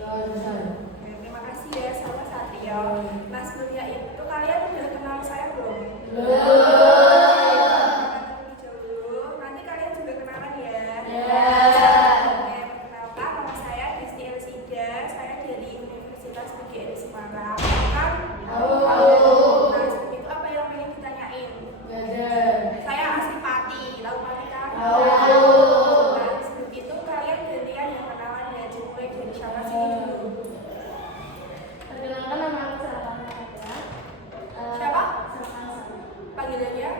Oke, terima kasih ya sama Satrio. Nah sebelumnya itu kalian udah kenal saya belum? Nanti kalian juga kenalan ya. Oke, perkenalkan nama saya Desti Elsida. Saya dari Universitas PGRI Semarang. Kan? Nah sebelum itu apa yang pengen ditanyain? Saya asli Pati, tahu Pati kan? Nah sebelum itu kalian gantian yang kenalan ya, dimulai dari siapa sini dulu? Perkenalkan nama aku Siapa? Panggilannya?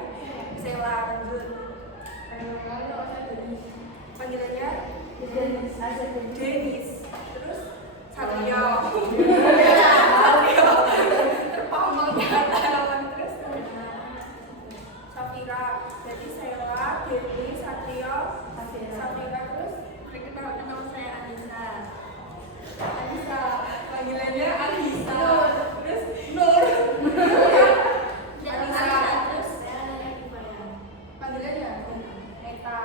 Sela, lanjut. Panggilannya? Denis. Terus? Satrio. Satrio. Terpomong kan? Terus? Safira. Jadi Sela, Denis, Satrio, Safira. Terus? Perkenalkan nama saya Anissa. Anissa. Panggilannya Anissa. Terus? Nur. Anissa. Terus? Panggilannya? Neta.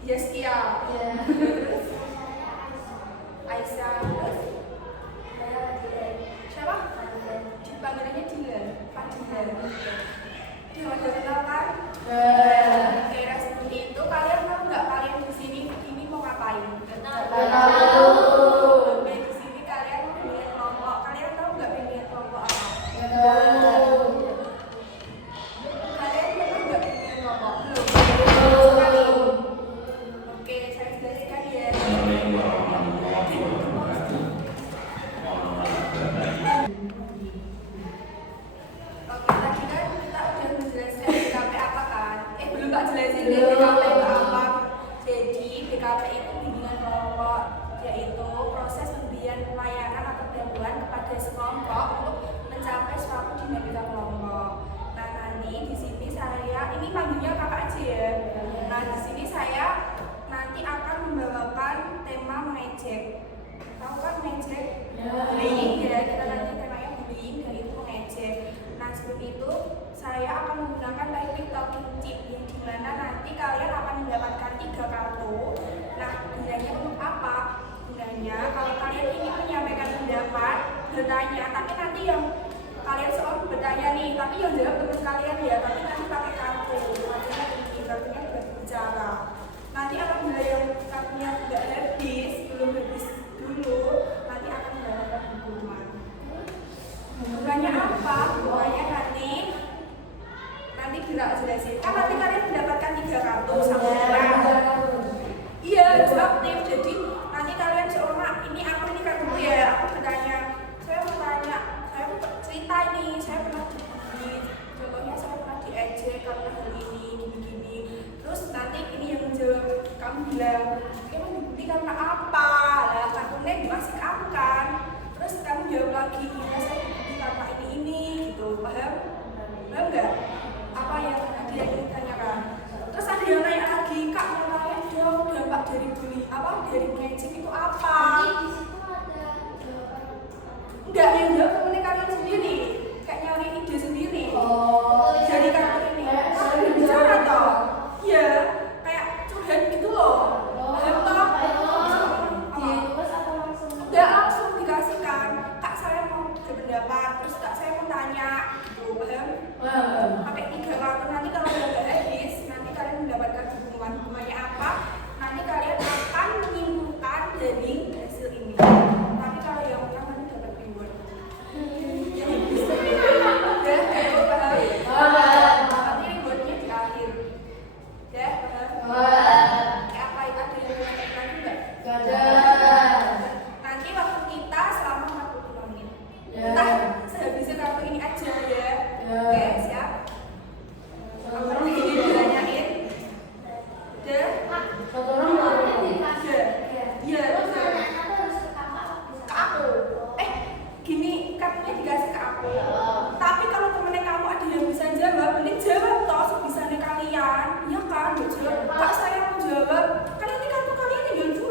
Yeskia. Terus? Aisyah. Terus? Siapa? Panggilannya Dilan. Fadilan. Dia udah kenal kan? Oke, sebelum itu kalian tahu nggak kalian di sini ini mau ngapain? Oke, di sini kalian mau bikin kelompok. Kalian tahu nggak bikin kelompok apa? Kalian pernah nggak bikin kelompok? Belum. Sekali. Oke, saya jelaskan ya. Oke, tadi kan kita udah menjelaskan BKP apa kan? Belum tak jelasin deh BKP itu apa. Jadi BKP itu bimbingan kelompok, yaitu proses pemberian pelayanan atau bantuan kepada sekelompok untuk mencapai suatu dinamika kelompok. Nah nanti di sini saya, ini panggilnya kakak aja ya. Nah di sini saya nanti akan membawakan tema mengejek. Tahu kan mengejek? Bullying ya, kita nanti temanya bullying dan itu mengejek. Nah sebelum itu saya akan menggunakan teknik talking chip yang dimana nanti kalian akan mendapatkan 3 kartu. Nah gunanya untuk apa? Gunanya kalau kalian ingin menyampaikan pendapat, bertanya, tapi nanti yang kalian seorang bertanya nih, tapi yang jawab teman kalian ya, tapi nanti pakai kartu. Maksudnya ini kartunya buat bicara. Nanti apabila yang kartunya tidak habis, belum habis dulu, nanti akan mendapatkan hukuman. Hukumannya apa? Hukumannya nanti gerak jelasin. Kan nanti kalian mendapatkan 3 kartu sama orang. Iya, harus aktif. Jadi nanti kalian seorang ini aku ini kartu ya, aku bertanya. Saya mau tanya, saya mau cerita nih, saya pernah contohnya saya pernah diejek karena hal ini, gini-gini. Terus nanti ini yang menjawab, kamu bilang, kamu dibully karena apa? Lah kartunya dikasih ke aku kan. Terus kamu jawab lagi, iya saya dibully karena ini gitu, paham? Paham nggak? Apa yang tadi yang ditanyakan? Terus ada yang nanya lagi, kak mau tanya dong dampak dari bully, apa dari mengejek itu apa? Enggak, yang jawab temennya kalian sendiri, kayak nyari ide sendiri. Jadi kartu ini, kalian bicara toh? Iya, kayak curhat gitu loh. Paham toh? Enggak langsung dikasihkan, kak saya mau berpendapat, terus kak saya mau tanya, gitu, paham? Pakai 3 kartu, nanti kalau udah gak habis, nanti kalian mendapatkan hukuman. Hukumannya apa? Nanti kalian akan menyimpulkan dari hasil ini. Tapi kalau yang menang nanti dapat reward. Jadi bisa. Ya, paham? Nanti rewardnya di akhir. Ya, paham? Apa itu ada yang menentukan juga? Nanti waktu kita selama 45 menit. Entah sehabisnya kartu ini aja ya. Oke, siap? Apa ini ditanyain? Udah? Iya, ke aku. Gini, kartunya dikasih ke aku. Tapi kalau temennya kamu ada yang bisa jawab, mending jawab toh sebisanya kalian. Iya kan, jawab. Kak saya mau jawab. Kan ini kartu kalian tinggal 2.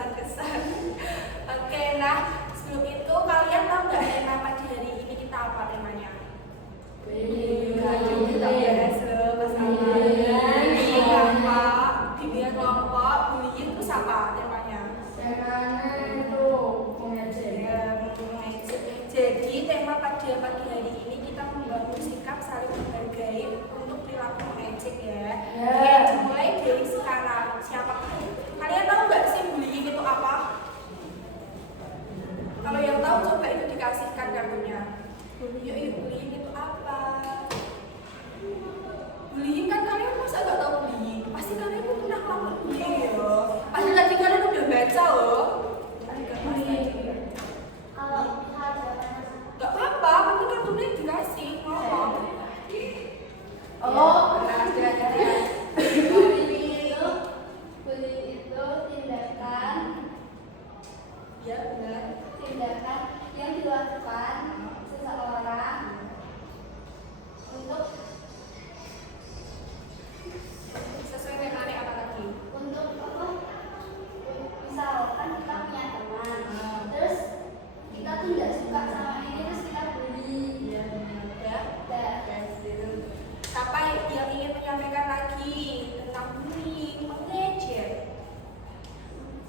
kesan-kesan. Oke, nah sebelum itu kalian tahu nggak tema pagi hari ini kita apa temanya? Kita bahas bersama bimbingan kelompok, bullying itu apa temanya? Jadi tema pada pagi hari ini kita membangun sikap saling menghargai untuk perilaku mengejek ya. Mulai dari sekarang. Siapa? Kalian tahu nggak sih bullying itu apa? Kalau yang tahu coba itu dikasihkan kartunya. Bullying itu apa? Bullying kan kalian masa nggak tahu bullying? Pasti kalian pun pernah ngelakuin bullying ya. Pasti tadi kalian udah baca loh. Gak apa-apa, nanti kartunya dikasih ngomong. Bullying itu tindakan Ya benar. tindakan yang dilakukan seseorang untuk Sesuai dengan apa lagi? untuk apa? Misalkan kita punya teman, terus kita tuh nggak suka sama ini, terus kita bully. Ya benar. Dan Siapa yang ingin menyampaikan lagi tentang bullying, mengejek?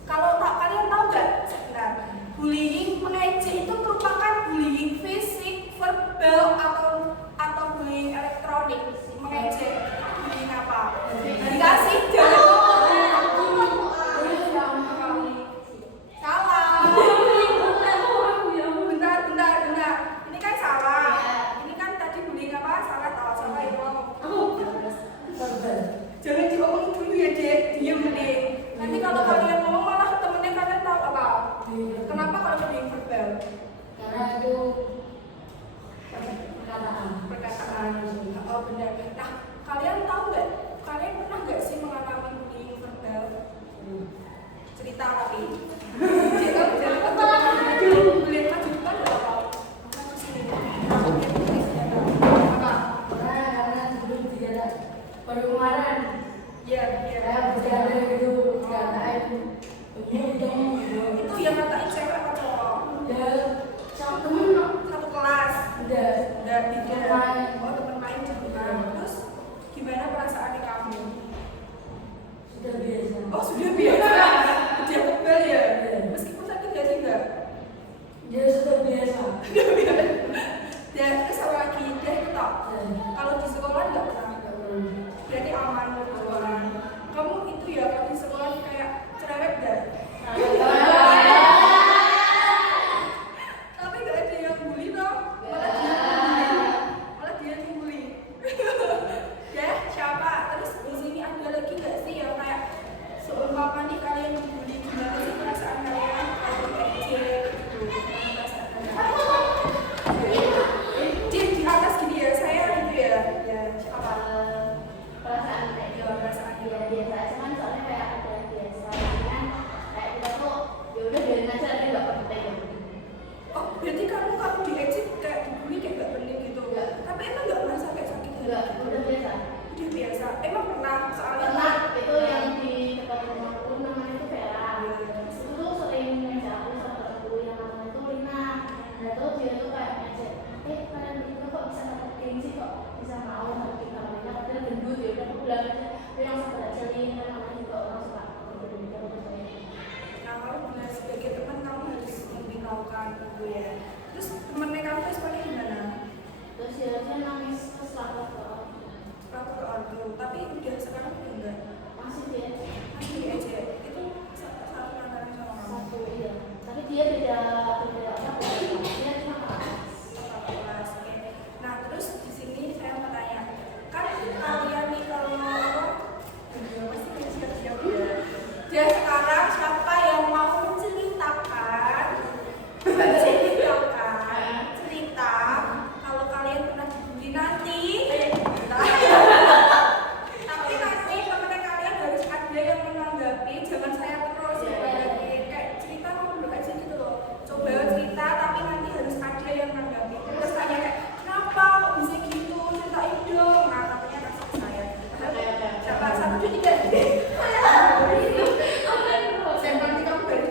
Kalau tak kalian tahu nggak sebentar, bullying mengejek itu merupakan bullying fisik, verbal atau bullying elektronik. Mengejek bullying apa? Dikasih jangan salah. Bentar. Ini kan salah. Ini kan tadi bullying apa? Salah atau salah ya? Jangan diomongin dulu ya dek, diam deh. Nanti kalau kalian ngomong malah temennya kalian tahu apa? Kenapa kalau bullying verbal? karena itu Perkataan. Oh benar. Nah kalian tahu nggak? Kalian pernah nggak sih mengalami bullying verbal? Cerita tapi. Jangan boleh maju depan nggak apa? Maju sini. Apa? karena dulu tidak baru kemarin Iya. bercanda gitu, bercanda itu Itu yang ngatain cewek apa cowok? udah sama temen Satu kelas. udah Udah tiga. main. Oh teman main juga. Terus gimana perasaannya kamu? sudah biasa. Oh sudah biasa. Dia kebal ya. Meskipun sakit nggak sih nggak? Dia sudah biasa. Dan terus apa lagi? Dia itu tak. Kalau di sekolah nggak pernah. Berarti aman di sekolah. Kamu itu ya kalau di sekolah kayak cerewet nggak? Tapi nggak ada yang bully toh. Malah dia yang bully. Ya siapa? Terus di sini ada lagi nggak sih yang kayak seumpama nih kalian dibully gimana sih perasaan kalian kalau diejek gitu? Gimana perasaan kalian? Di atas gini ya saya gitu ya. Ya siapa? Perasaan kayak Ya perasaan dia biasa, cuman soalnya kayak ada biasa kan kayak kita tuh ya udah biarin aja, dia nggak penting. Oh berarti kamu diejek kayak dibully kayak nggak penting gitu? Nggak. Tapi emang nggak merasa kayak sakit hati? Enggak, udah biasa. Udah biasa. Emang pernah soalnya? Pernah itu yang di dekat rumahku namanya tuh Vera. Terus itu tuh sering ngajak aku sama temanku yang namanya tuh Lina. Nah tuh dia tuh kayak ngajak, kalian berdua kok bisa dapat gengsi, kok bisa mau ngerti sama Lina, padahal gendut ya udah aku bilang aja, tapi yang sabar aja Lina, kan namanya juga orang suka gitu. Nah kamu benar sebagai teman kamu harus memberitahukan itu ya. Terus temennya kamu responnya gimana? Terus dia nangis terus lapor ke orang. Lapor ke ortu. Tapi udah sekarang udah enggak? Masih dia Masih diejek. Itu satu angkatan sama kamu. satu iya, tapi dia beda apa? Dia cuma kelas. Kakak kelas. Oke. Nah terus di sini saya mau tanya, kan kalian nih kalau pasti siap-siap ya. Dan sekarang siapa yang mau menceritakan cerita kalau kalian pernah dibully nanti? Tapi nanti teman kalian harus ada yang menanggapi, jangan saya terus ya. Kayak cerita kamu dulu aja gitu loh. Coba cerita tapi nanti harus ada yang menanggapi. Terus tanya kayak kenapa kok bisa gitu? Ceritain dong. Nah katanya kasih ke saya. Siapa? 1, 2, 3. Saya nanti kamu balik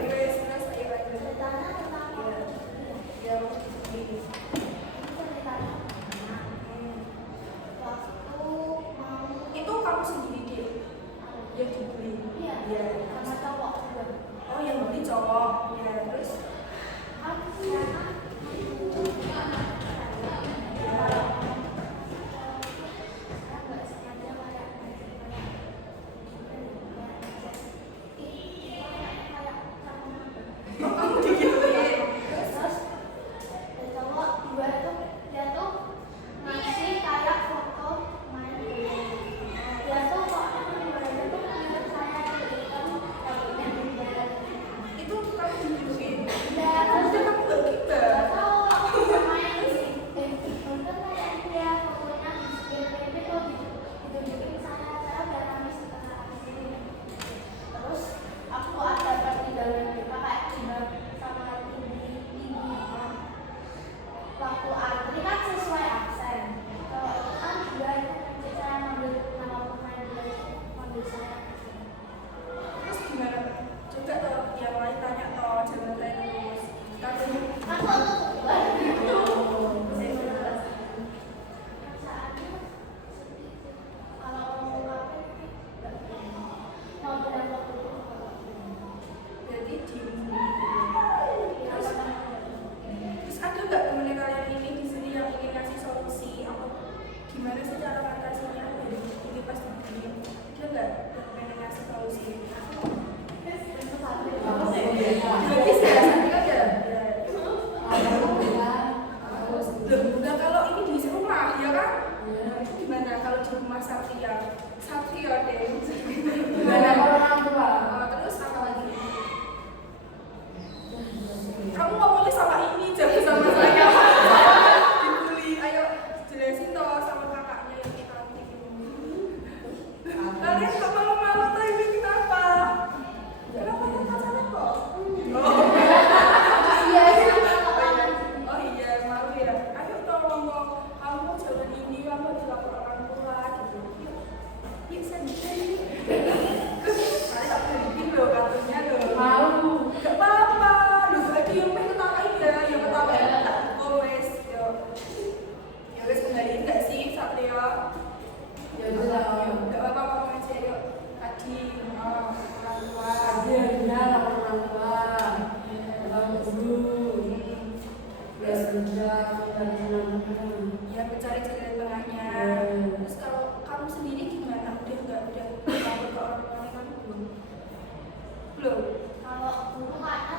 Belum. Kalau dulu karena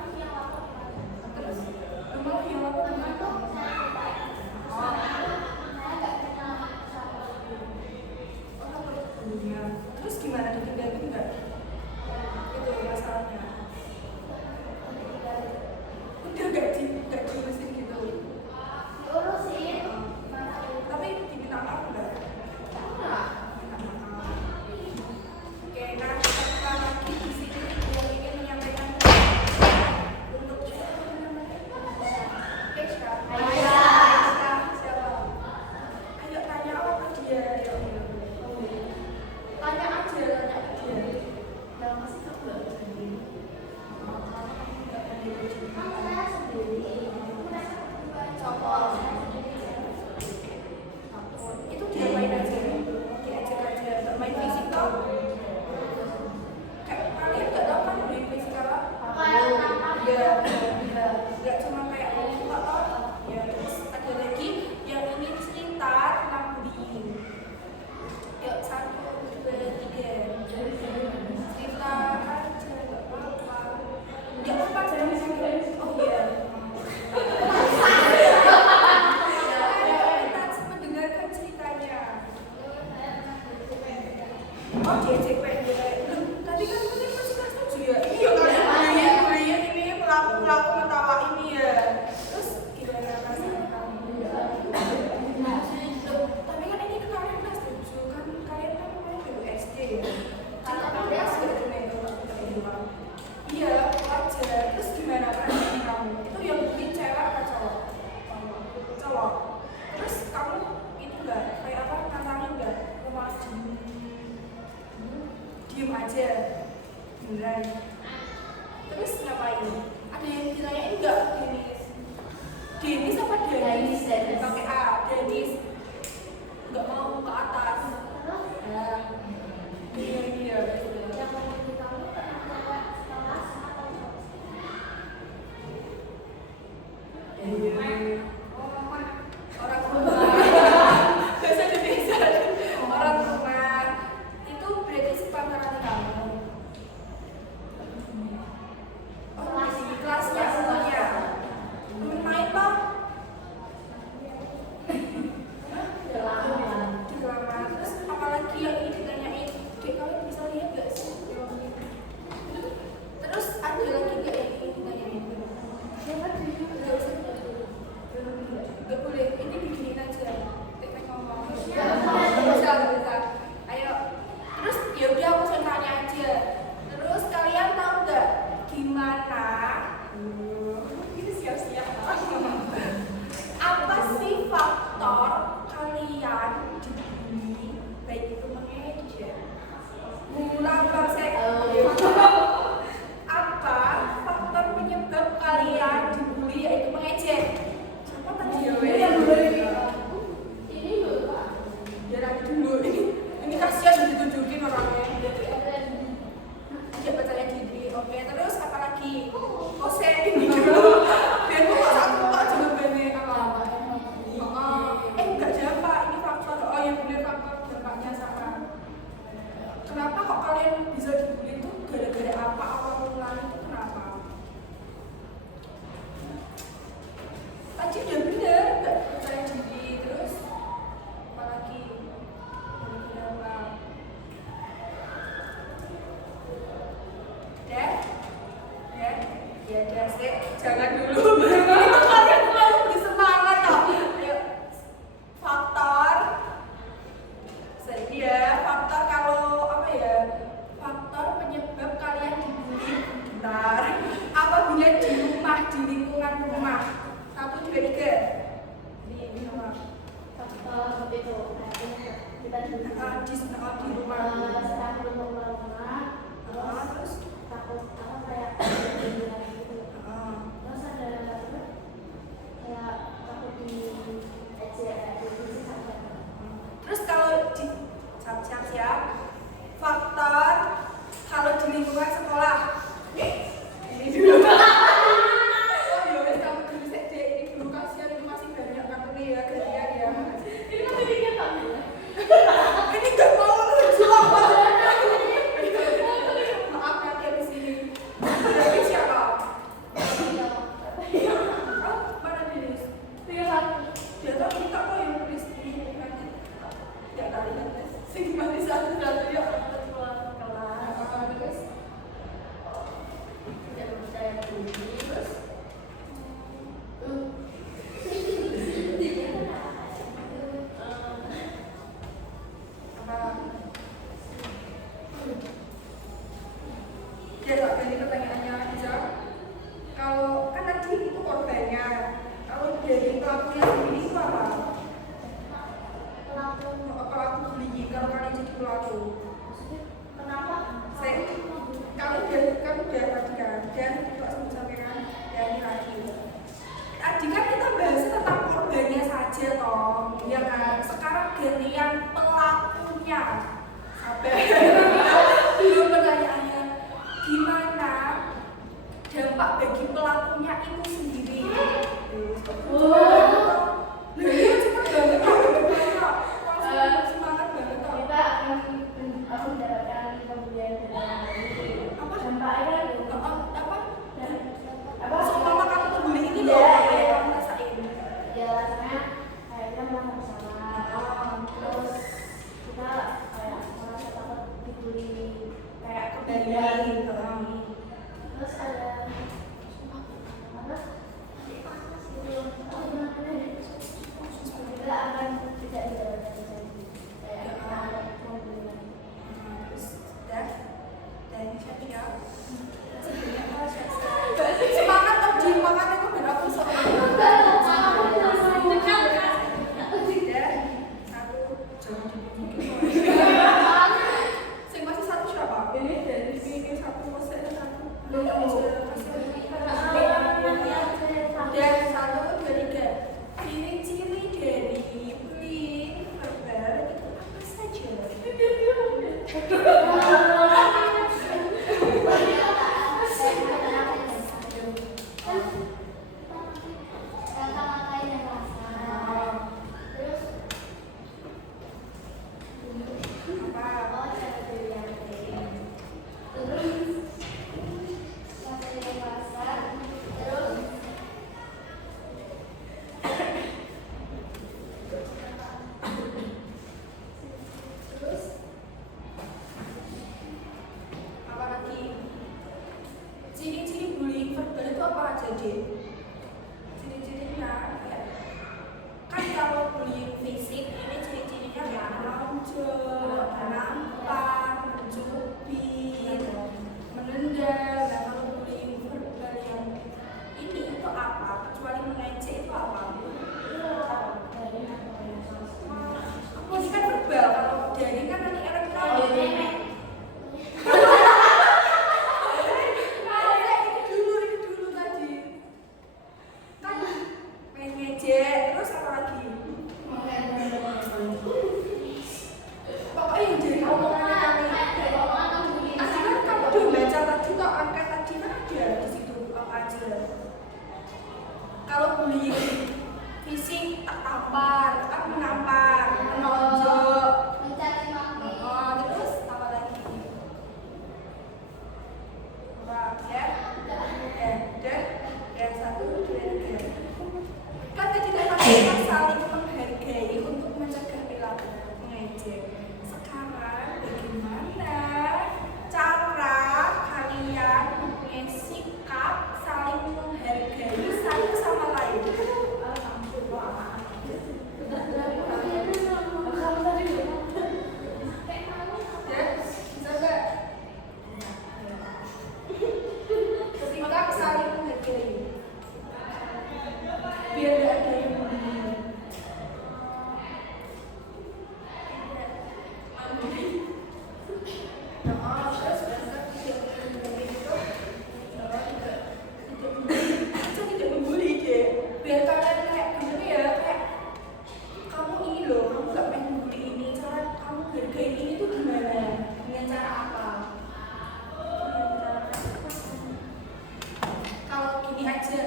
aku yang lapor Terus rumah yang apa? teman tuh saya lupa ya. Saya nggak kenal sama Oh, lapor temennya. Terus gimana ditinggalin nggak? Itu masalahnya. Udah nggak diurusin gitu. diurusin. Tapi diminta maaf nggak? Enggak. Minta maaf. Oke, nah kita lagi di sini yang ingin menyampaikan untuk siapa? Ayo tanya apa ke dia? Tanya aja, tanya ke dia. Yang masih kamu nggak berani. Nggak berani bercerita. Saya sendiri. Contoh. Itu dia main aja, diajak aja, nggak main fisik tau. Kayak kalian nggak tahu kan main fisik apa? Iya, nggak cuma kayak suka tau. Ya, terus ada lagi yang ingin cerita tentang bullying. Yuk, 1, 2, 3. Cerita aja, nggak apa-apa. Nggak apa-apa, jangan disini. Oh iya. Kita mendengarkan ceritanya. Oh, diajak pendek. Loh, tadi kan kalian masih kelas 7 ya? Iya, kalian ini pelaku mentawa ini ya. Terus gimana perasaan kamu? Loh, tapi kan ini kalian kelas 7 kan kalian kan kemarin baru SD ya? Kalau kelas gak ada nego. Iya, wajar. Terus gimana perasaan kamu? Itu yang bully cewek apa cowok? Cowok. Terus kamu itu enggak kayak apa nantangin enggak? Rumah diem aja. Beneran. Terus ngapain? Ada yang ditanyain enggak Denis? Denis apa Denis? Denis. Pakai A, Denis. Enggak mau ke atas. Nah, iya. Yang menurut kamu pernah lewat kelas atau Orang rumah. Bahasa Indonesia. Orang rumah. Itu berarti sepantaran kamu. Oh, di kelasnya semuanya. Temen main Pak? Di kamar. Terus apalagi yang ini ditanyain? Dek, kalian bisa lihat gak sih? Terus ada lagi gak yang ingin ditanyain? Gak usah. Gak boleh, ini bikinin aja. Teknik ngomong. Bisa. Ayo. Terus yaudah aku langsung tanya aja. Terus kalian tahu gak gimana? Ini siap-siap. Apa sih faktor kalian dibully? Baik itu mengejek. Ngulang konsep. Apa faktor penyebab kalian dibully yaitu mengejek? Siapa tadi ya? ini dulu Pak. Biar aku dulu ini kasihan ditunjukin orangnya. Dia percaya diri. Oke, terus apa lagi? Ose ini dulu. Biar aku satu kok jawabannya apa? Enggak jawab. Ini faktor. Oh ya benar faktor dampaknya sama. Kenapa kok kalian bisa dibully itu gara-gara apa? Awal mulanya itu kenapa? Tadi udah bener, nggak percaya diri. Terus apa lagi? Gara-gara apa? Dek? Ya udah sih, jangan dulu. Itu kalian terlalu bersemangat toh. Ayo, faktor. Jadi ya, faktor kalau apa ya? Faktor penyebab kalian dibully. Bentar. Apabila di rumah, di lingkungan rumah. 1, 2, 3. Di rumah. Faktor itu kita dulu. Di rumah. Takut keluar rumah. Terus Takut apa kayak gitu. Terus ada dari pelakunya sendiri itu apa? Pelaku. Pelaku bullying kalau kalian jadi pelaku. Kenapa? Kamu udah tadi kan dan kok sampaikan dan ini lagi. Tadi kan kita bahas tentang korbannya saja toh, ya kan? Sekarang giliran pelakunya. Dulu pertanyaannya, gimana dampak bagi pelakunya itu sendiri? Cepet banget, semangat banget toh. Kita akan mendapatkan pembelian dari dampaknya apa? Semua kamu peduli ini loh, kamu rasain. Ya rasanya kayak kita merasa bersama. Terus kita kayak merasa takut dibully kayak kebalian. Terus ada apa? Kita akan tidak didapatkan lagi kayak pembelian. Dan siap-siap. Semangat tadi, makanya aku bilang aku semangat. Sing masih satu siapa? Ini dari sini satu masih ada satu. Dan satu dari tiga. Ciri-ciri dari bullying verbal itu apa saja? Ciri-ciri bullying verbal itu apa aja, Dek? Ciri-cirinya ya. Kan kalau bullying fisik ini ciri-cirinya ya lonjok, nampar, mencubit, menendang. Nah kalau bullying verbal yang ini itu apa? Kecuali mengejek itu apa? Ini kan verbal, kalau dari kan nanti elektronik. Kalau bullying fisik tak tampar, kan menampar, menonjok, Mencari maki. terus apa lagi? Dan satu, dua, tiga. Kan tadi kita saling menghargai untuk mencegah perilaku mengejek. Sekarang bagaimana cara kalian mempunyai sikap saling menghargai satu sama lain? Sikap saling menghargai biar gak ada yang bullying. Tidak membuli deh, biar kalian kayak gini ya, kayak kamu ini loh, kamu gak pengen membuli ini, cara kamu hargai ini tuh gimana, dengan cara apa? Kalau gini aja,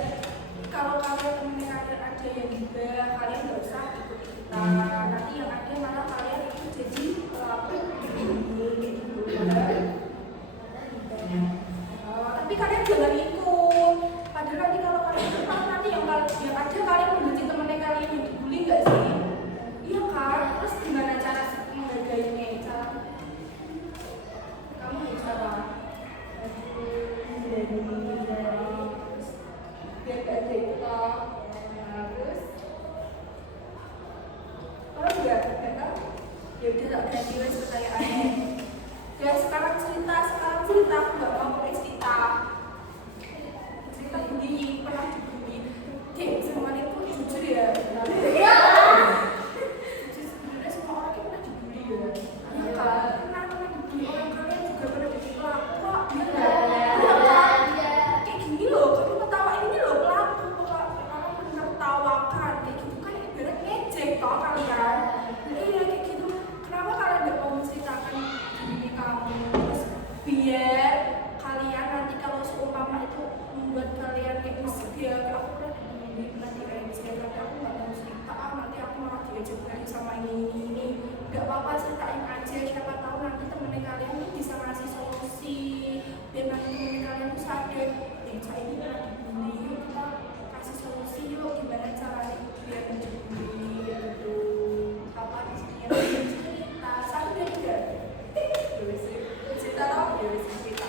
kalau kalian temennya kalian ada yang juga, kalian gak usah ikut ikutan, nanti yang ada malah kalian itu jadi pelaku bullying gitu. Tapi kalian jangan ikut. Padahal nanti kalau kalian ikut, nanti yang ada kalian membenci temennya kalian yang dibully nggak sih? Iya kan? Terus gimana cara menghargainya? Cara kamu cara biar gak ada ikut. Terus kalau nggak tahu, ya udah tak ganti wes pertanyaannya. Ya sekarang cerita, aku nggak mau pakai cerita. nanti temen kalian tuh bisa ngasih solusi, biar nanti temen kalian tuh sadar cak ini pernah dibully, yuk kita kasih solusi yuk gimana caranya biar menjadi gitu. Apa di sini yang cerita satu dan tiga cerita tau ya cerita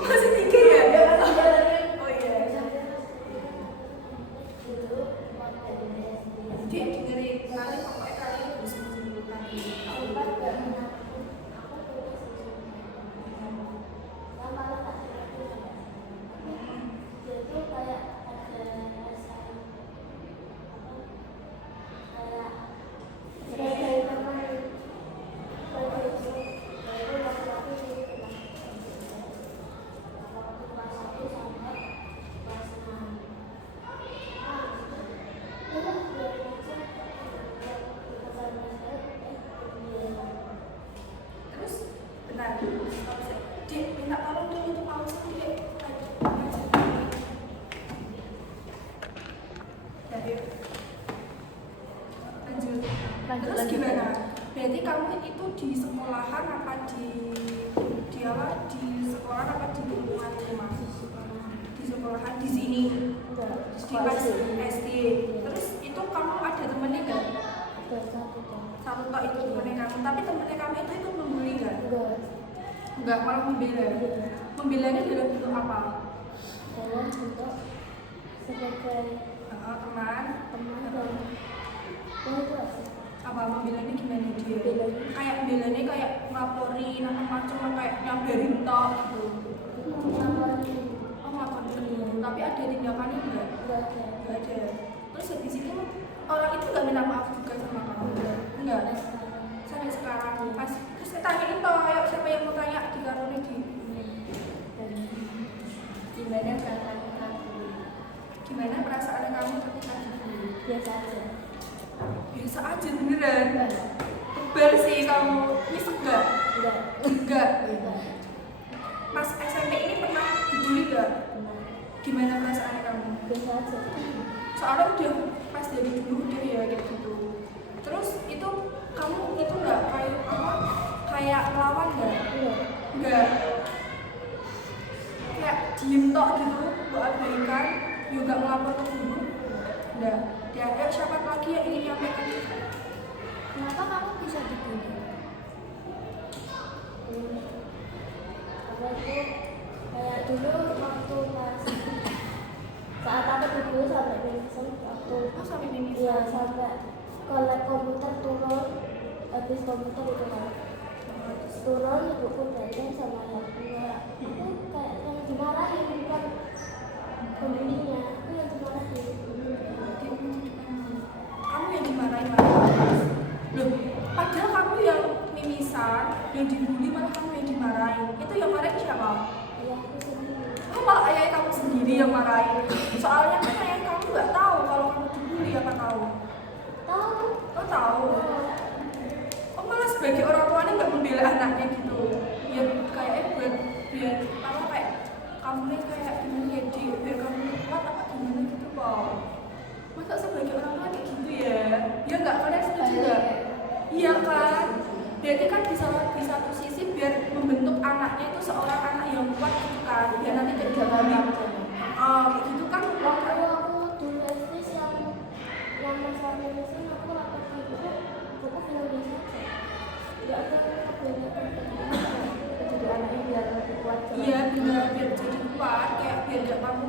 masih mikir ya oh iya dia dengerin kalian pokoknya kalian harus menunjukkan terus benar dia minta tolong dong untuk pausa dia lanjut terus gimana berarti kamu itu di sekolahan apa di sekolah apa di lingkungan rumah di sekolahan di sini di pas SD terus itu kamu ada temennya nggak satu tok itu temennya kamu tapi temennya kamu itu membuli nggak malah membelanya dalam bentuk apa dalam bentuk sebagai teman apa membelanya gimana dia kayak belanya kayak ngelaporin apa macam kayak nyamperin tok gitu oh ngelaporin tapi ada tindakannya nggak ada terus habis itu orang itu nggak minta maaf juga sama kamu nggak sampai sekarang pas terus saya tanyain toh ayo siapa yang mau tanya di karone di gimana perasaan kamu ketika dibully biasa aja beneran kebal sih kamu nyesek enggak pas SMP ini pernah dibully nggak gimana perasaan kamu biasa aja soalnya udah pas dari dulu udah ya kayak gitu terus itu kamu itu nggak kayak ngelawan nggak kayak diem tok gitu buat abaikan juga ngelapor ke guru nggak ada siapa lagi yang ingin nyampaikan kenapa kamu bisa dibully apa itu kayak dulu waktu pas saat aku dibully sampai pingsan waktu sampai ini iya sampai kolek komputer turun habis komputer itu kan turun ibuku datang sama ibunya aku kayak yang dimarahin bukan pembulinya aku yang dimarahin kamu yang dimarahin loh padahal kamu yang mimisan yang dibully malah kamu yang dimarahin itu yang marahin siapa? iya aku sendiri oh malah ayah kamu sendiri yang marahin soalnya kan ayah kamu nggak tahu kalau kamu dibully apa tahu? Tahu oh malah sebagai orang tuanya nggak membela anaknya gitu ya kayak buat biar apa kayak kamu nih kayak gimana ya di biar kamu kuat apa gimana gitu kok masa sebagai orang tua kayak gitu ya nggak kalian setuju nggak iya kan berarti kan di satu sisi biar membentuk anaknya itu seorang anak yang kuat gitu kan biar nanti kayak kayak gitu kan waktu aku dulu SD yang masalah nulisan aku rapor ibu buku nulis aja nggak ada kebanyakan jadi anaknya biar lebih kuat iya benar biar jadi kuat kayak biar gak kamu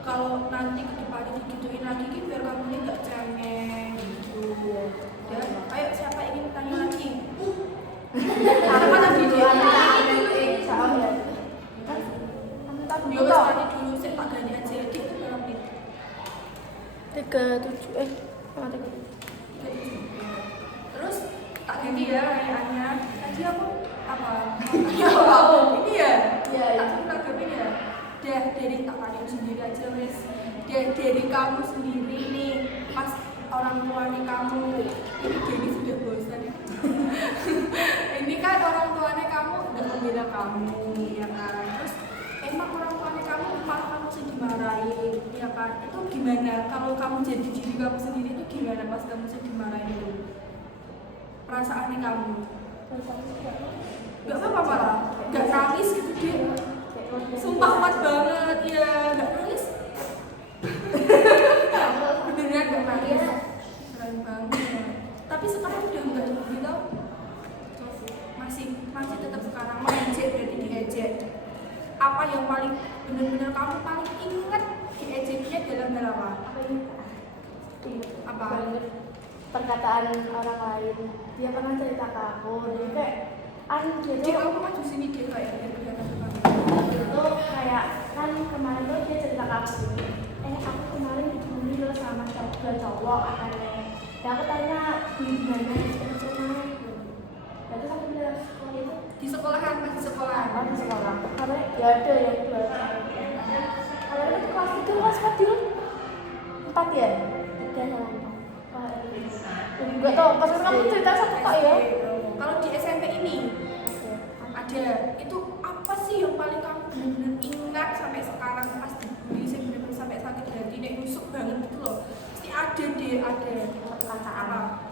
kalau nanti ke depannya digituin lagi biar kamu ini gak cengeng gitu dan ayo siapa ingin tanya lagi apa tadi dia yo wes tadi dulu saya tak ganti aja dik berapa menit 37 terus tak ganti ya kayakannya tadi aku apa ini ya tak ganti ya dari tak tanya sendiri aja wes dari kamu sendiri nih pas orang tuanya kamu ini jadi sudah bosan ya ini kan orang tuanya kamu udah membela kamu ya kan terus emang orang tuanya kamu malah kamu sih dimarahin ya kan itu gimana kalau kamu jadi diri kamu sendiri itu gimana pas kamu sih dimarahin itu perasaannya kamu? Perasaannya Gak apa-apa malah, gak nangis gitu dia. Sumpah kuat banget ya, gak nangis. Beneran gak nangis. Keren banget. Tapi sekarang udah enggak gitu. Masih tetap sekarang mengejek, berarti diejek. Apa yang paling benar-benar kamu paling ingat diejeknya dalam hal apa? Apa? Perkataan orang lain. Dia pernah cerita ke aku, jadi kayak Jadi kamu maju sini dia kayak kelihatan banget. itu kayak kan kemarin tuh dia cerita ke aku aku kemarin dibully loh sama dua cowok katanya. Dan aku tanya di mana terus rumah itu. Dan terus aku bilang sekolah itu Di sekolahan, pas di sekolahan. oh di sekolah. Karena ya ada yang dua cowok. Kalau itu kelas itu kelas Fadil 4 ya? 3 sama 4. Enggak tahu, pas kamu cerita satu kok ya. Kalau di SMP ini ada, itu apa sih yang paling kamu benar-benar ingat sampai sekarang pas dibully sih benar-benar sampai sakit hati nek nusuk banget gitu loh. Pasti ada deh, ada Perkataan.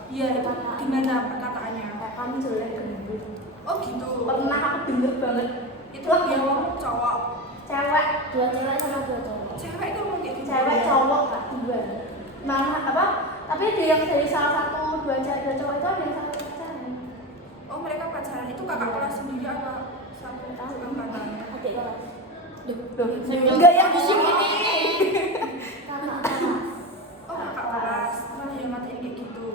Iya, itu gimana perkataannya? Kayak kamu jelek gendut. Oh gitu. Pernah aku denger banget. Itu yang ngomong cowok. Cewek, 2 cewek sama 2 cowok. Cewek kan ngomong kayak gitu. Cewek cowok kak, 2. Malah apa? Tapi ada yang dari salah satu 2 cewek 2 cowok itu ada yang salah pacaran. Oh mereka pacaran, itu kakak kelas sendiri apa satu angkatan? Adik kelas. Enggak yang di sini. Kakak kelas. Oh kakak kelas, mana yang ngatain kayak gitu?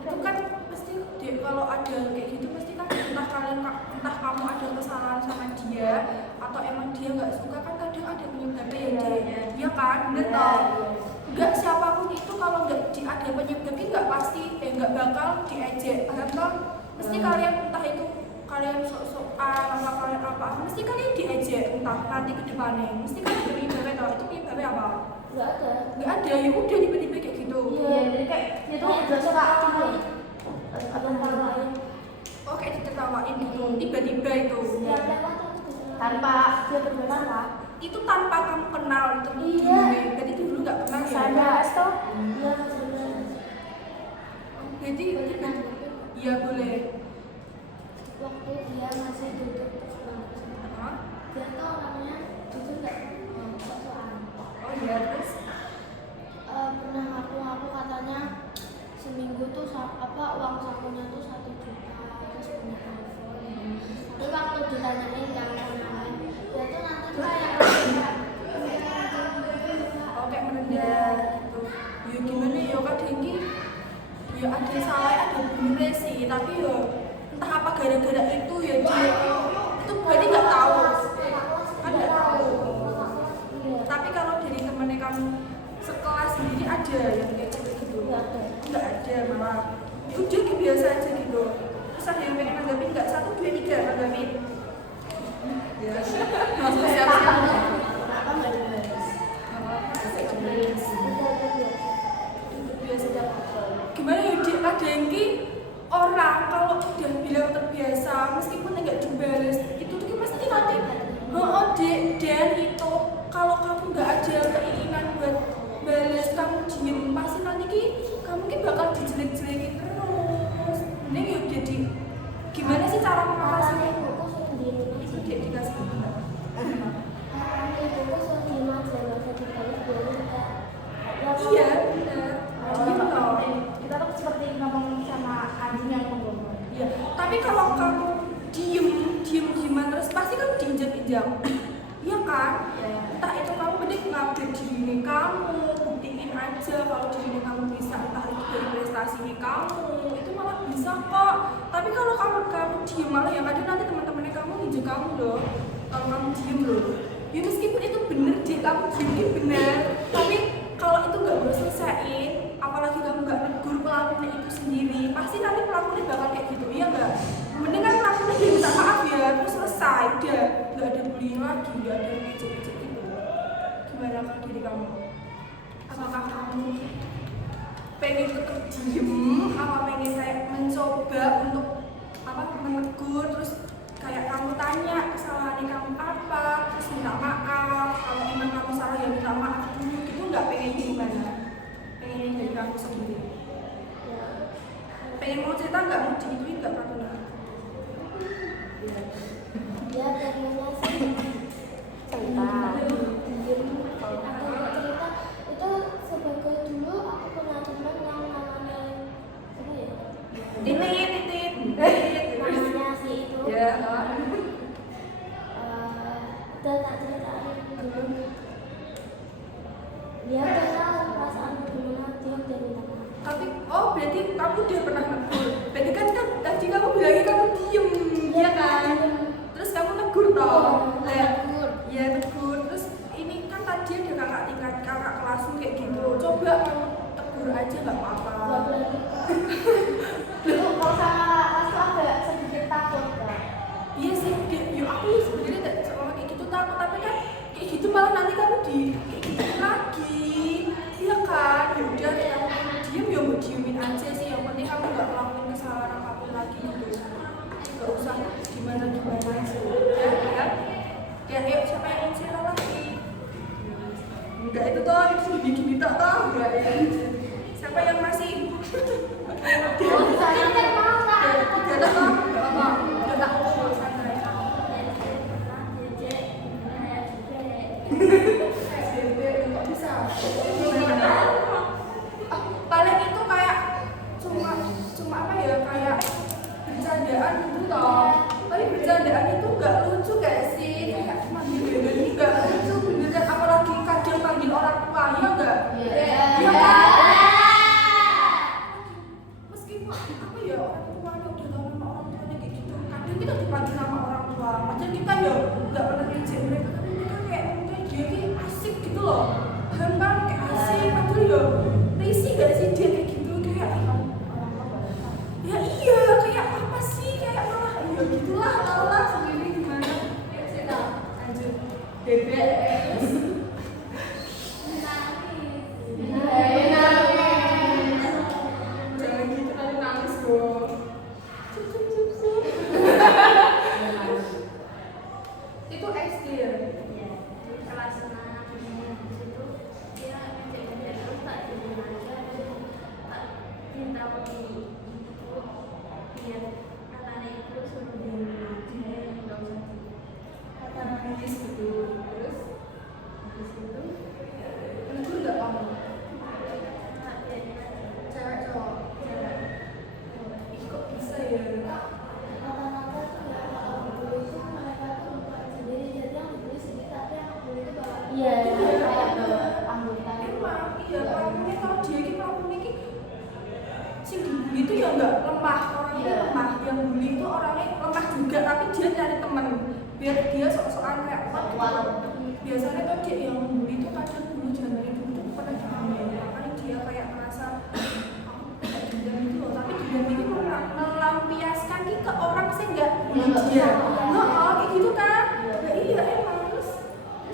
Itu kan pasti kalau ada kayak gitu pasti kan entah kamu ada kesalahan sama dia atau emang dia nggak suka kan kadang ada penyebabnya ya dia kan bener tau nggak siapapun itu kalau nggak ada penyebabnya nggak pasti nggak bakal diejek paham toh mesti kalian entah itu kalian sok-sokan apa kalian apa mesti kalian diejek entah nanti ke depannya mesti kan ada penyebabnya tau itu penyebabnya apa nggak ada ya udah tiba-tiba kayak gitu Iya, jadi kayak dia tuh udah suka gitu. oh kayak ditertawain gitu tiba-tiba itu Tanpa dia bermasalah. itu tanpa kamu kenal itu Iya. berarti itu dulu nggak kenal ya Saya toh. Iya, jadi iya boleh waktu dia masih duduk Hah? dia tuh orangnya jujur nggak sok-sokan. Oh iya terus Pernah aku katanya seminggu tuh uang sakunya tuh 1 juta terus punya iPhone. Tapi waktu ditanyain yang lain dia tuh nanti kayak oh kayak merendah gitu ya gimana ya kak Dengki ya ada salah ada bener sih tapi ya entah apa gara-gara itu ya dia itu berarti nggak tahu kan nggak tahu tapi kalau dari temennya kamu sekelas sendiri ada yang kayak gitu nggak ada malah ya udah biasa aja gitu terus ada yang pengen nanggapin nggak 1, 2, 3 nanggapin ya langsung siap-siap gimana ya dia ada yang orang kalau udah bilang terbiasa meskipun nggak dibalas itu tuh pasti nanti oh dan itu kalau kamu nggak ada keinginan buat balas kamu diem pasti nanti kamu bakal dijelek-jelekin terus mending ya jadi gimana sih cara mengatasinya itu dia dikasih gimana iya benar kita tuh seperti ngomong sama anjing yang menggonggong. iya tapi kalau kamu dieman terus pasti kamu diinjak-injak iya kan entah itu kamu mending ngupdate diri kamu buktiin aja kalau diri kamu bisa entah itu dari prestasi kamu itu malah bisa kok tapi kalau kamu diem malah yang ada nanti teman-temannya kamu injak kamu loh kalau kamu diem loh ya meskipun itu bener deh kamu diem bener tapi kalau itu nggak selesaiin apalagi kamu nggak negur pelakunya itu sendiri pasti nanti pelakunya bakal kayak gitu iya nggak mending kan pelakunya dia minta maaf ya terus selesai udah nggak ada bullying lagi nggak ada ngejek-ngejek gitu gimana kalau diri kamu apakah kamu pengen tetap diem apa pengen kayak mencoba untuk menegur terus kayak kamu tanya kesalahannya kamu apa terus minta maaf kalau emang kamu salah ya minta maaf dulu gitu nggak pengen gimana pengen dari kamu sendiri pengen mau cerita nggak mau diituin nggak Fatuna? Ya pengennya sih cerita. Aku cerita itu sebagai dulu aku pernah teman yang namanya apa ya? Titit. Namanya si itu. Ya. Udah tak ceritain dulu. Dia tahu perasaan gimana dia jadi teman. Tapi berarti kamu udah pernah negur. Berarti kan tadi kamu bilangnya kamu diem, iya kan? Terus kamu negur toh. Ya tegur. Terus ini kan tadi ada kakak tingkat kakak kelasmu kayak gitu. Coba kamu tegur aja nggak apa-apa. Dulu kalau sama aku agak sedikit takut kan. Iya sih, yuk aku sebenarnya tidak sama kayak gitu takut, tapi kan kayak gitu malah nanti kamu kayak gitu lagi, iya kan? Ya udah kayak kamu diem ya mau diemin aja sih. Yang penting kamu nggak ngelakuin kesalahan apapun lagi gitu. Nggak usah gimana sih. Ya, yuk siapa yang ingin cerita lagi? Enggak itu toh, itu gini tak tahu enggak ya? Siapa yang masih? Saya kan mau tak. Tidak ada toh, nggak apa-apa. Udah tak ngobrol santai. SMP nggak bisa. Paling itu kayak cuma apa ya, kayak bercandaan gitu toh. Tapi bercandaan itu nggak lucu gak sih? Kayak manggil bebe ini nggak lucu beneran, apalagi kadang panggil orang tua, ya nggak? Iya kan? Meskipun apa ya, orang tuanya udah tahu nama orang tuanya kayak gitu, kadang kita dipanggil nama orang tua, macam kita ya nggak pernah ngejek mereka, tapi mereka kayak mungkin dia kayak asik gitu loh, paham kan? Kayak asik, padahal ya risih gak sih dia kayak gitu, kayak ya iya, kayak apa sih, kayak malah ya gitulah, tau lah sendiri gimana. Ya cerita, lanjut. Bebek terus jangan gitu nanti nangis dong. Itu SD ya? Kelas 6 itu dia ngejek-ngejek terus tak izin aja, tak minta pergi itu biar katanya itu suruh diam aja, nggak usah Kata nangis gitu. Terus habis itu negur nggak kamu? tak biarin aja. Cewek cowok? Ih, kok bisa ya? Rata-rata tuh ya kalau dulu itu mereka tuh bukan sendiri, jadi yang dibeli sedikit tapi yang dulu itu bawa kayak anggota Emang, iya, pelakunya kalau dia ini pelakunya ini si dibully itu ya nggak lemah, orangnya lemah. Yang bully itu orangnya lemah juga, tapi dia nyari teman biar dia sok-sokan kayak kuat gitu. Biasanya tuh dia yang bully itu kadang dulu zamannya dulu tuh pernah dibully, makanya dia kayak merasa aku kayak dendam gitu loh, tapi dendam ini melampiaskan ke orang sih nggak bully dia. Kayak gitu kan? Ya iya emang. Terus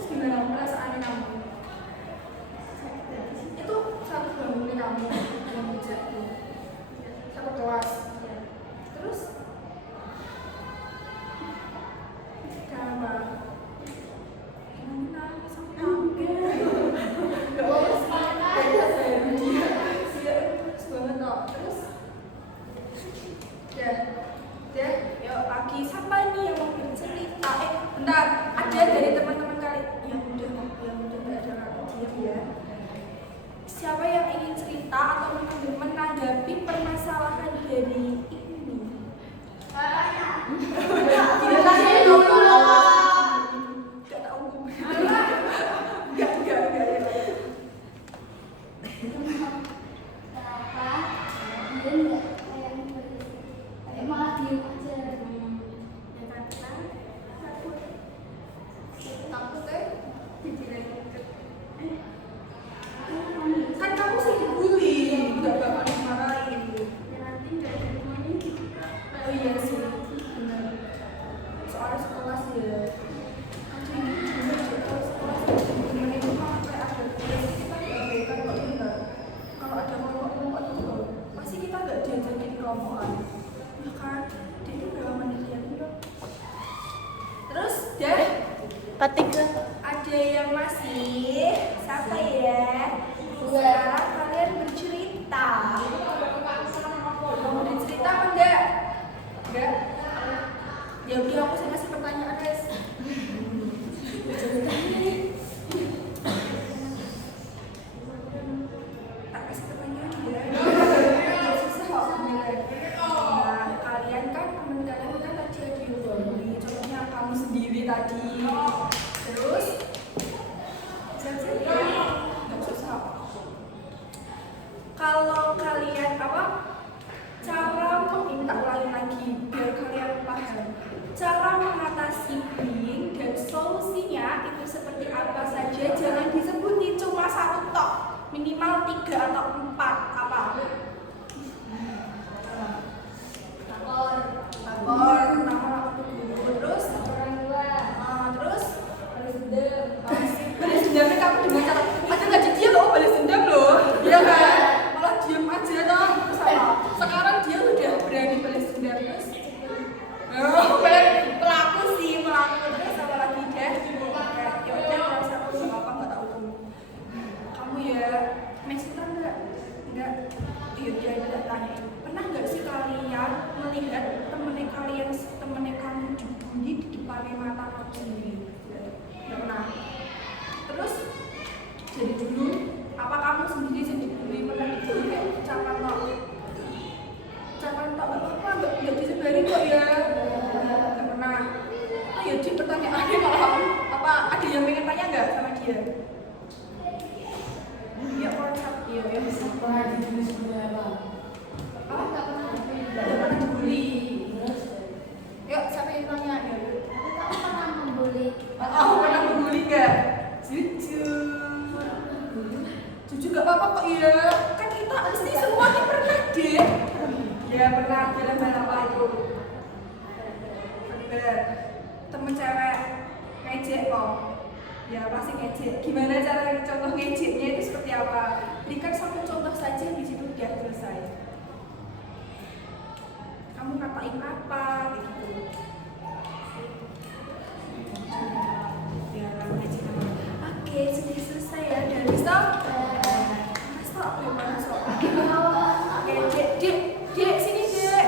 gimana perasaannya kamu? Itu satu bangunnya kamu yang bijak tuh, satu kelas. Terus kenapa? Nangis aku nangis. Gak apa sih, kayaknya saya dia terus banget kok. Terus yuk lagi siapa nih yang mau bercerita? Bentar, ada dari teman-teman kali yang udah nggak ada kata diam ya. Siapa yang ingin cerita atau menanggapi permasalahan dari ini? Tidak tanya dulu lah. Gak tahu. Enggak. kenapa dia nggak kayak malah diem aja. Ya karena takut dibilang kan kamu sih dibully, nggak bakal dimarahin. Ya nanti nggak ada temannya juga. Oh iya sih, benar. Soalnya sekelas ya. Ada ini juga kalau sekelas temen itu mah kayak ada tugas kita diabaikan kok enggak. Kalau ada kelompok itu loh, pasti kita nggak diajakin kelompokan. Ya kan, dia itu udah mandirian itu. Terus Ketiga. ada yang masih siapa ya? Dua. Sekarang kalian bercerita. Kamu udah atau 4 apa? Lapor. Lapor pertama lapor ke guru, terus Orang tua. terus Balas dendam. balas dendamnya kamu dengan cara ada ngaji dia loh balas dendam loh, ya kan? Malah diem aja toh. Terus apa? Sekarang dia udah berani balas dendam terus. Pelaku sih pelaku terus apa lagi deh? Ya udah merasa aku nggak apa nggak tahu kamu ya mesra nggak? Iya dia udah tanya. Pernah nggak sih kalian melihat temennya kamu dibully di depannya mata kamu sendiri? Nggak pernah. Terus jadi dulu apa kamu sendiri sih dibully pernah dibully kayak ucapan tak apa nggak disebarin kok ya? Nggak pernah. Oh ya di pertanyaannya malah apa ada yang pengen tanya nggak sama dia? Ya WhatsApp ya bisa. Pernah dibully sebenarnya apa? Nggak pernah dibully. Yuk siapa yang tanya ya? Kamu pernah membuli? Pernah membuli nggak? Jujur gak apa-apa kok ya. Kan kita mesti semuanya pernah deh. Ya pernah dalam hal apa itu? Bener. Temen cewek ngejek kok. Ya pasti ngejek. Gimana cara contoh ngejeknya itu seperti apa? Berikan satu contoh saja di situ udah selesai. Kamu ngatain apa gitu? Ya ngejek apa? Oke, sudah selesai ya. Dan bisa. Stop ya mana stop. Oke, dek sini dek.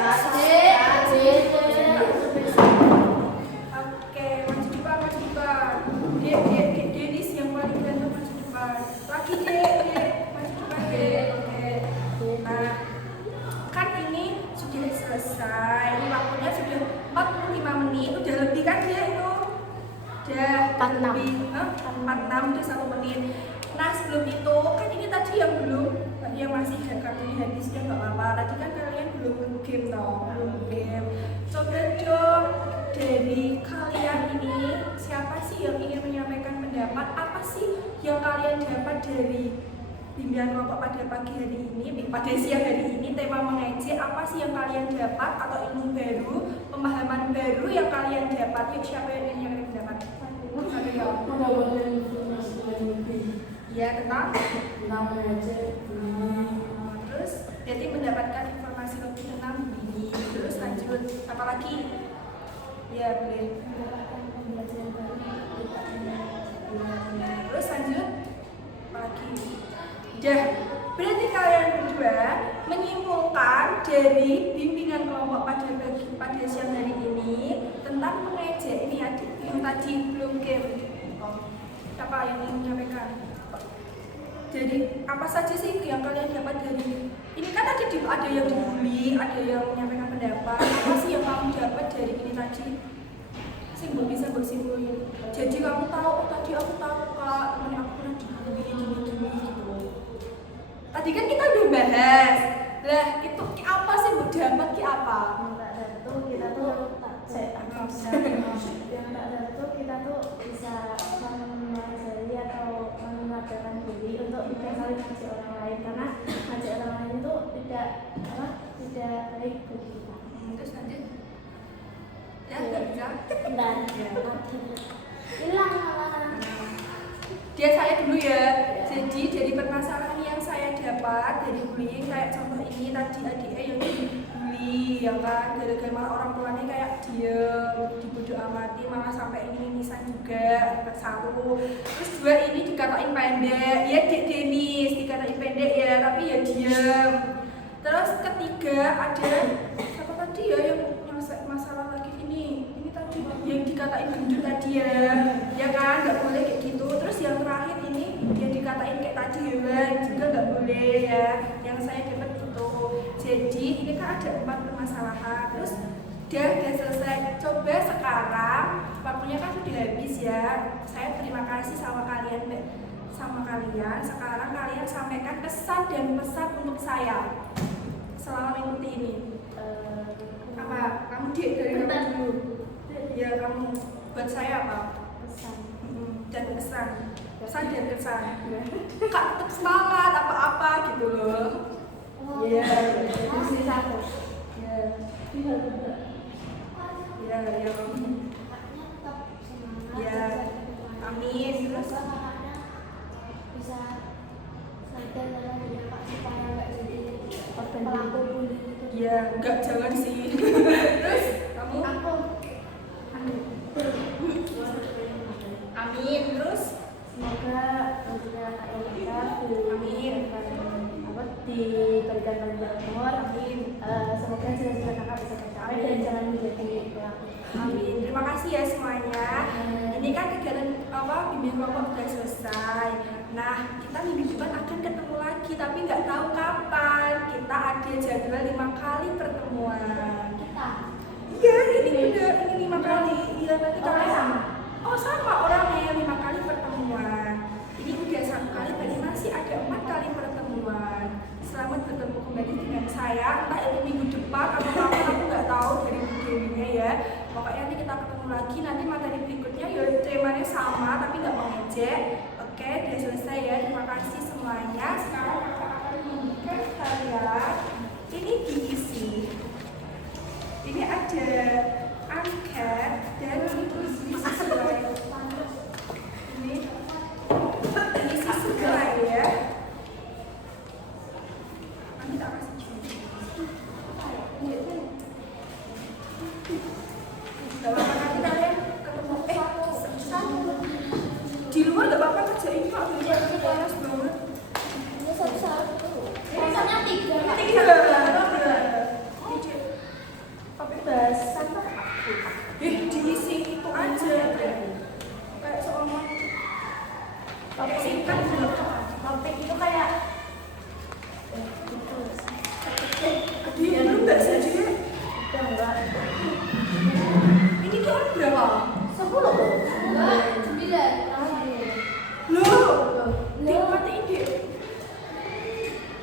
Oke, maju depan. Dek, Denis yang paling ganteng maju depan. Lagi dek, maju depan dek. Oke. Nah, kan ini sudah selesai. Ini waktunya sudah 45 menit. Udah lebih kan dia itu? Udah 46. lebih. 46 udah 1 menit. Nah sebelum itu kan ini tadi yang belum yang masih kartunya habisnya nggak apa-apa. Tadi kan kalian belum game dong, belum game. Coba dong dari kalian ini siapa sih yang ingin menyampaikan pendapat? Apa sih yang kalian dapat dari bimbingan kelompok pada pagi hari ini, pada siang hari ini tema mengejek? Apa sih yang kalian dapat atau ilmu baru, pemahaman baru yang kalian dapat? Yuk siapa yang ingin mendapat? Ya tentang mengejek. terus jadi mendapatkan informasi lebih tentang ini. Terus lanjut apa lagi? Ya boleh. Terus lanjut apa lagi? Dah, berarti kalian berdua menyimpulkan dari bimbingan kelompok pada siang hari ini tentang mengejek ini yang tadi belum game. Siapa yang ingin menyampaikan? Jadi apa saja sih yang kalian dapat dari ini kan tadi ada yang dibully, ada yang menyampaikan pendapat. Apa sih yang kamu dapat dari ini tadi? Simbol bisa bersimpulin. Jadi kamu tahu, oh tadi aku tahu kak, temen aku pernah dibully gini gitu. Tadi kan kita udah bahas. Lah itu apa sih buat dapat ki apa? Kita tuh kita tuh bisa mengajari atau mengajarkan diri untuk tidak saling ngajak orang lain, karena ngajak orang lain itu tidak baik bagi kita. Terus lanjut. Ya nggak bisa. Dan hilang malah. Dia saya dulu ya. Jadi dari permasalahan yang saya dapat dari bullying kayak contoh ini tadi adiknya yang dibully ya kan, gara-gara malah orang tuanya kayak diem, dibodoh amati, malah sampai ini mimisan juga satu. Terus dua ini dikatain pendek, ya Dek Denis dikatain pendek ya, tapi ya diem. Terus ketiga ada siapa tadi ya yang masalah lagi ini tadi yang dikatain gendut tadi ya kan nggak boleh kayak gitu. Terus yang terakhir ini yang dikatain kayak tadi hewan juga nggak boleh ya, yang saya dapat itu. Jadi ini kan ada 4 permasalahan. Terus udah selesai. Coba sekarang waktunya kan sudah habis ya, saya terima kasih sama kalian. Sekarang kalian sampaikan kesan dan pesan untuk saya selama mengikuti ini. Apa? Kamu Dek dari kamu dulu. Ya kamu buat saya apa? Pesan. dan kesan kak tetap semangat apa-apa gitu loh. Iya, mesti satu. Ya, Iya, benar. ya, ya, Kakaknya tetap semangat. Ya. Amin. Terus Kakaknya bisa sadar dalam diri kakak supaya nggak jadi pelaku bully gitu. ya enggak, jangan sih. Terus kamu Aku amin. Terus semoga juga kakak kita Amin. diberikan panjang umur. amin. Semoga cita-cita kakak bisa tercapai dan jangan menjadi pelaku. Amin. Terima kasih ya semuanya. Ini kan kegiatan bimbing kelompok sudah selesai. Nah, kita minggu depan akan ketemu lagi, tapi nggak tahu kapan. Kita ada jadwal 5 kali pertemuan. Kita Iya, ini benar, ini 5 kali. Iya, nanti orangnya kalian sama. Oh sama orangnya 5 kali pertemuan. Ini udah 1 kali, berarti masih ada 4 kali pertemuan. Selamat bertemu kembali dengan saya. Entah itu minggu depan atau kapan, aku nggak tahu dari Bu Dewinya ya. Pokoknya nanti kita ketemu lagi. Nanti materi berikutnya ya temanya sama, tapi nggak mengejek. Oke, udah selesai ya. Terima kasih semuanya. Sekarang kakak akan membuka kalian. Ini diisi. Ini ada angket dan diisi sesuai. Ini diisi sesuai ya. Nanti tak kasih juga. Gak apa-apa, nanti kalian ketemu satu. Di luar gak apa-apa kerjain kok. Di luar itu panas banget. Ini satu-satu. Rasanya tiga. Tiga. Bebas. Diisi itu aja kayak seorang kayak singkat gitu.